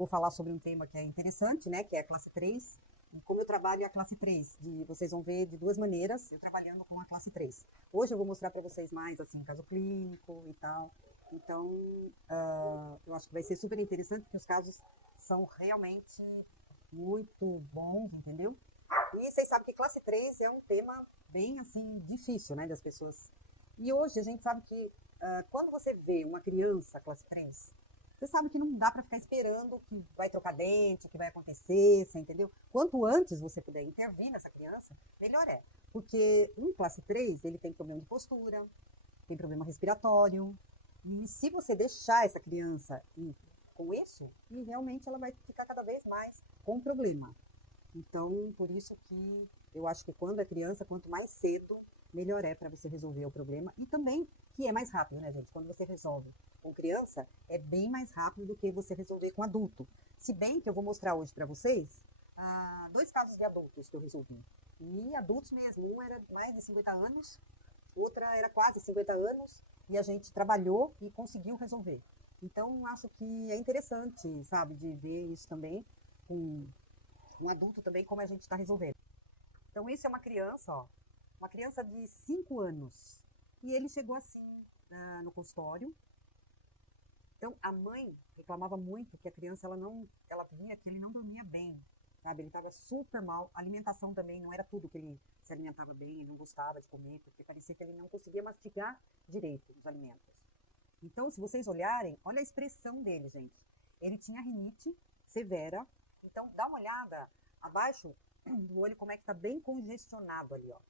Vou falar sobre um tema que é interessante, né, que é a classe 3. E como eu trabalho a classe 3, vocês vão ver de duas maneiras, eu trabalhando com a classe 3. Hoje eu vou mostrar para vocês mais, assim, caso clínico e tal. Então, eu acho que vai ser super interessante, porque os casos são realmente muito bons, entendeu? E vocês sabem que classe 3 é um tema bem, assim, difícil, né, das pessoas. E hoje a gente sabe que quando você vê uma criança classe 3, você sabe que não dá para ficar esperando que vai trocar dente, que vai acontecer, você entendeu? Quanto antes você puder intervir nessa criança, melhor é. Porque um classe 3, ele tem problema de postura, tem problema respiratório. E se você deixar essa criança ir com isso, e realmente ela vai ficar cada vez mais com problema. Então, por isso que eu acho que quando é criança, quanto mais cedo, melhor é para você resolver o problema. E também que é mais rápido, né, gente? Quando você resolve com criança, é bem mais rápido do que você resolver com adulto. Se bem que eu vou mostrar hoje para vocês dois casos de adultos que eu resolvi. E adultos mesmo, um era mais de 50 anos, outra era quase 50 anos, e a gente trabalhou e conseguiu resolver. Então, acho que é interessante, sabe, de ver isso também com um adulto também, como a gente está resolvendo. Então, isso é uma criança, ó, uma criança de 5 anos. E ele chegou assim no consultório. Então, a mãe reclamava muito que a criança, ela via que ele não dormia bem, sabe? Ele estava super mal. A alimentação também não era tudo que ele se alimentava bem, ele não gostava de comer, porque parecia que ele não conseguia mastigar direito os alimentos. Então, se vocês olharem, olha a expressão dele, gente. Ele tinha rinite severa. Então, dá uma olhada abaixo do olho como é que está bem congestionado ali, ó.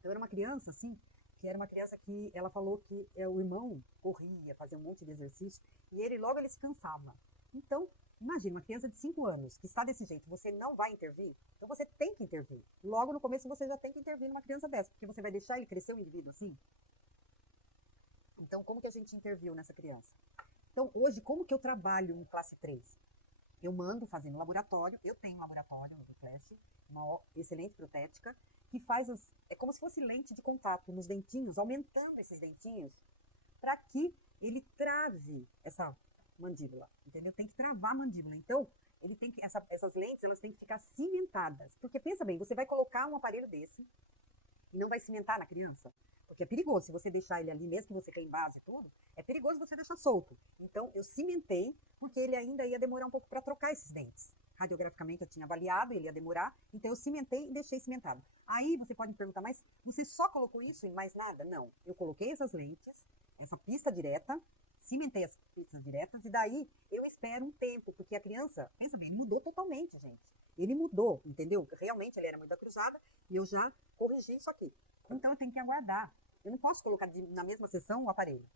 Então, era uma criança, assim, que era uma criança que ela falou que o irmão corria, fazia um monte de exercício, e ele se cansava. Então, imagina, uma criança de 5 anos que está desse jeito, você não vai intervir, então você tem que intervir. Logo no começo você já tem que intervir numa criança dessa, porque você vai deixar ele crescer um indivíduo assim? Então, como que a gente interviu nessa criança? Então, hoje, como que eu trabalho em classe 3? Eu mando fazer no laboratório, eu tenho um laboratório no Flash, uma excelente protética, que é como se fosse lente de contato nos dentinhos, aumentando esses dentinhos, para que ele trave essa mandíbula, entendeu? Tem que travar a mandíbula. Então, essas lentes, elas têm que ficar cimentadas. Porque pensa bem, você vai colocar um aparelho desse e não vai cimentar na criança. Porque é perigoso, se você deixar ele ali, mesmo que você tenha base e tudo, é perigoso você deixar solto. Então, eu cimentei, porque ele ainda ia demorar um pouco para trocar esses dentes. Radiograficamente eu tinha avaliado, ele ia demorar, então eu cimentei e deixei cimentado. Aí você pode me perguntar, mas você só colocou isso e mais nada? Não, eu coloquei essas lentes, essa pista direta, cimentei as pistas diretas e daí eu espero um tempo, porque a criança, pensa bem, ele mudou totalmente, gente. Ele mudou, entendeu? Realmente ele era muito da cruzada e eu já corrigi isso aqui. Então eu tenho que aguardar. Eu não posso colocar na mesma sessão o aparelho.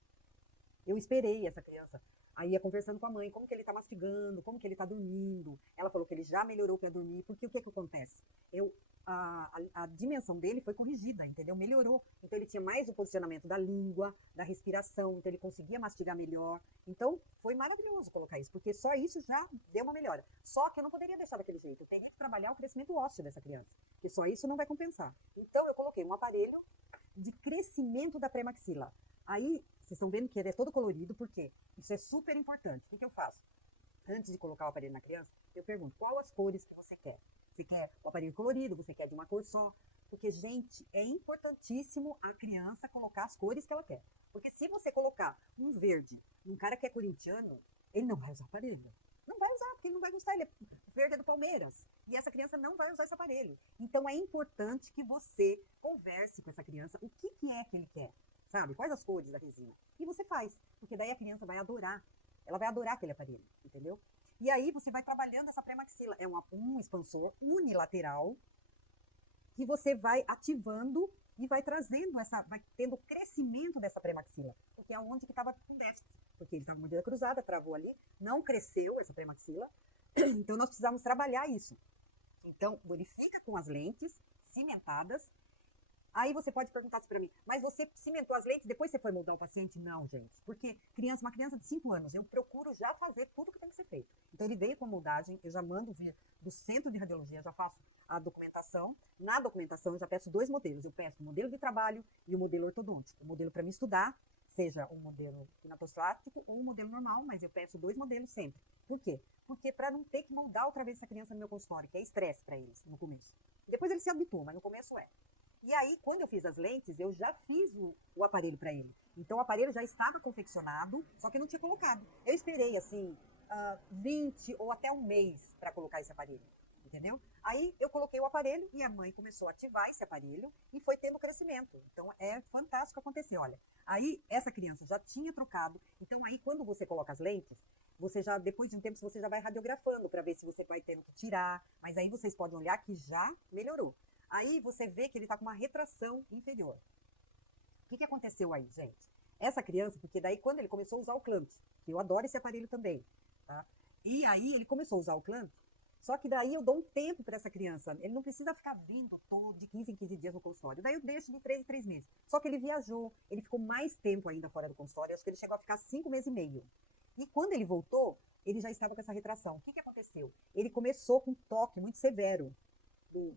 Eu esperei essa criança. Aí ia conversando com a mãe, como que ele está mastigando, como que ele está dormindo. Ela falou que ele já melhorou para dormir, porque o que acontece? A dimensão dele foi corrigida, entendeu? Melhorou. Então ele tinha mais o posicionamento da língua, da respiração, então ele conseguia mastigar melhor. Então foi maravilhoso colocar isso, porque só isso já deu uma melhora. Só que eu não poderia deixar daquele jeito, eu teria que trabalhar o crescimento ósseo dessa criança, porque só isso não vai compensar. Então eu coloquei um aparelho de crescimento da pré-maxila. Aí, vocês estão vendo que ele é todo colorido, por quê? Isso é super importante. O que eu faço? Antes de colocar o aparelho na criança, eu pergunto, qual as cores que você quer? Você quer o aparelho colorido? Você quer de uma cor só? Porque, gente, é importantíssimo a criança colocar as cores que ela quer. Porque se você colocar um verde num cara que é corintiano, ele não vai usar o aparelho. Não vai usar, porque ele não vai gostar. Ele é verde é do Palmeiras. E essa criança não vai usar esse aparelho. Então, é importante que você converse com essa criança o que é que ele quer. Sabe? Quais as cores da resina? E você faz, porque daí a criança vai adorar. Ela vai adorar aquele aparelho, entendeu? E aí você vai trabalhando essa pré-maxila. É um expansor unilateral que você vai ativando e vai trazendo vai tendo crescimento dessa pré-maxila, porque é onde que estava com déficit, porque ele estava com mordida cruzada, travou ali, não cresceu essa pré-maxila, então nós precisamos trabalhar isso. Então, verifica com as lentes cimentadas. Aí você pode perguntar assim para mim, mas você cimentou as lentes, depois você foi moldar o paciente? Não, gente, porque uma criança de 5 anos, eu procuro já fazer tudo que tem que ser feito. Então ele veio com a moldagem, eu já mando vir do centro de radiologia, já faço a documentação. Na documentação eu já peço 2 modelos, eu peço o modelo de trabalho e o modelo ortodôntico. O modelo para me estudar, seja um modelo pinatoslástico ou um modelo normal, mas eu peço 2 modelos sempre. Por quê? porque para não ter que moldar outra vez essa criança no meu consultório, que é estresse para eles no começo. Depois eles se habituam, mas no começo é. E aí, quando eu fiz as lentes, eu já fiz o aparelho para ele. Então, o aparelho já estava confeccionado, só que eu não tinha colocado. Eu esperei, assim, 20 ou até um mês para colocar esse aparelho, entendeu? Aí, eu coloquei o aparelho e a mãe começou a ativar esse aparelho e foi tendo crescimento. Então, é fantástico acontecer, olha. Aí, essa criança já tinha trocado. Então, aí, quando você coloca as lentes, você já, depois de um tempo, você já vai radiografando para ver se você vai tendo que tirar. Mas aí, vocês podem olhar que já melhorou. Aí você vê que ele está com uma retração inferior. O que aconteceu aí, gente? Essa criança, porque daí quando ele começou a usar o clamp, que eu adoro esse aparelho também, tá? E aí ele começou a usar o clamp, só que daí eu dou um tempo para essa criança. Ele não precisa ficar vindo todo de 15 em 15 dias no consultório. Daí eu deixo de 3 em 3 meses. Só que ele viajou, ele ficou mais tempo ainda fora do consultório, acho que ele chegou a ficar 5 meses e meio. E quando ele voltou, ele já estava com essa retração. O que aconteceu? Ele começou com um toque muito severo do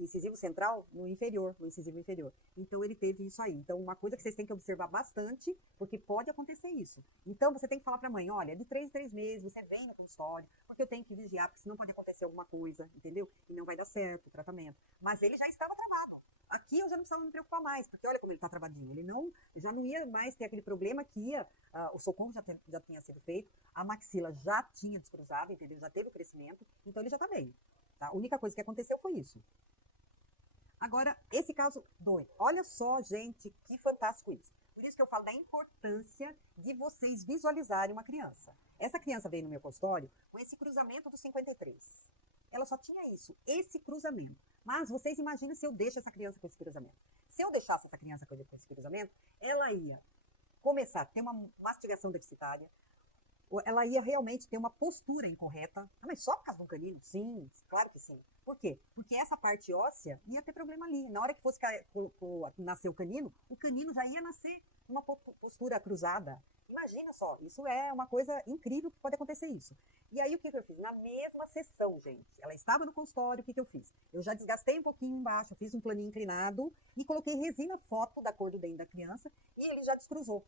incisivo central no inferior, no incisivo inferior. Então ele teve isso aí. Então uma coisa que vocês têm que observar bastante, porque pode acontecer isso. Então você tem que falar para a mãe, olha, de 3 em 3 meses você vem no consultório, porque eu tenho que vigiar, porque senão pode acontecer alguma coisa, entendeu? E não vai dar certo o tratamento. Mas ele já estava travado. Aqui eu já não precisava me preocupar mais, porque olha como ele está travadinho. Ele não, já não ia mais ter aquele problema que ia, o socorro já tinha sido feito, a maxila já tinha descruzado, entendeu? Já teve o crescimento, então ele já está bem. Tá? A única coisa que aconteceu foi isso. Agora, esse caso 2. Olha só, gente, que fantástico isso. Por isso que eu falo da importância de vocês visualizarem uma criança. Essa criança veio no meu consultório com esse cruzamento do 53. Ela só tinha isso, esse cruzamento. Mas vocês imaginam se eu deixo essa criança com esse cruzamento. Se eu deixasse essa criança com esse cruzamento, ela ia começar a ter uma mastigação deficitária, ela ia realmente ter uma postura incorreta. Ah, mas só por causa de um canino? Sim, claro que sim. Por quê? Porque essa parte óssea ia ter problema ali. Na hora que fosse nascer o canino já ia nascer uma postura cruzada. Imagina só, isso é uma coisa incrível que pode acontecer isso. E aí o que eu fiz? Na mesma sessão, gente, ela estava no consultório, o que eu fiz? Eu já desgastei um pouquinho embaixo, fiz um planinho inclinado e coloquei resina foto da cor do dente da criança e ele já descruzou.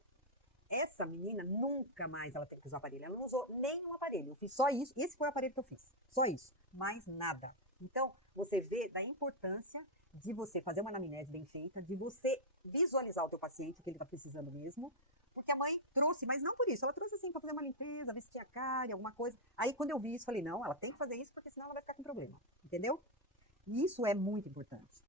Essa menina nunca mais ela teve que usar aparelho. Ela não usou nenhum aparelho. Eu fiz só isso. Esse foi o aparelho que eu fiz. Só isso. Mais nada. Então, você vê da importância de você fazer uma anamnese bem feita, de você visualizar o teu paciente, o que ele está precisando mesmo. Porque a mãe trouxe, mas não por isso. Ela trouxe assim, para fazer uma limpeza, ver se tinha cárie, alguma coisa. Aí, quando eu vi isso, falei, não, ela tem que fazer isso, porque senão ela vai ficar com problema. Entendeu? E isso é muito importante.